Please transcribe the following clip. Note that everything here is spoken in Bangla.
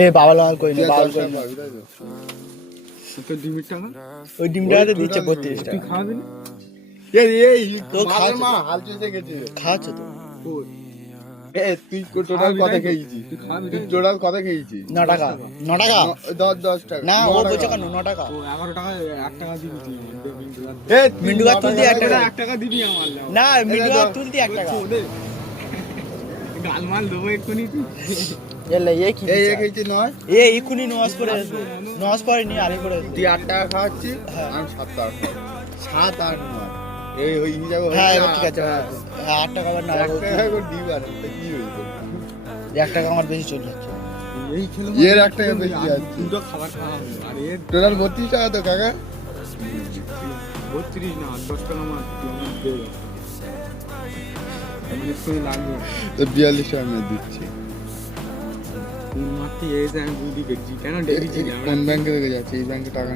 এ বাবা লাল কই না, বাবা কই না। তোর ডিমের টাকা ওই ডিমটাতে দিচ্ছে 32 তুই টাকা। খাওয়াবি না? এই তো খাওয়াচ্ছে মা তো। হাল চলতে গেছে। খাওয়াচ্ছে তো। কই? তুই টোটাল কত খেয়েছিস? তুই খাওয়াবি তুই না? টোটাল কত খেয়েছিস? 9 টাকা। 9 টাকা? 10 টাকা। না, ও 9 বলছে টাকা। কেন 9 টাকা? ও 11 টাকা 1 টাকা দিবি তুই। মিন্টু কার তুলতি 1 টাকা। 1 টাকা দিবি আমার লাও। না, মিন্টু কার তুলতি 1 টাকা। গালমাল দেবো এক্ষুনি তুই। এলে এই কি? এই খেয়েছি নয়। এই এক্ষুনি নওয়াজ পড়ে আসবে। নওয়াজ পড়ে নি আরে পড়ে। তুই 8 টাকা খাওয়াচ্ছিস, হ্যাঁ। আমি 7 টাকা খাওয়াচ্ছি। 7 আর 9 এই ওই হিসাবে হ্যাঁ, হয়েছে এবার ঠিক আছে। হ্যাঁ, 8 টাকা আবার না। 1 টাকা করে ডিম আর কি হইতো? 1 টাকা আমার বেশি চলে যাচ্ছে। এই খেলে এর 1 টাকা বেশি যাচ্ছে। দুটো খাবার খাওয়া হবে। আর এর টোটাল 32 টাকা তো কাকা। 32 না 10 টাকা আমার দিয়ে যাবে। আমি এক্ষুনি লাগবে। তো 42 টাকা আমি দিচ্ছি। মাত্র এই যে আমি বুঝি দেখছি কেন ডেলি ছিল কোন ব্যাংকে থেকে যাচ্ছে? এই ব্যাংকে টাকা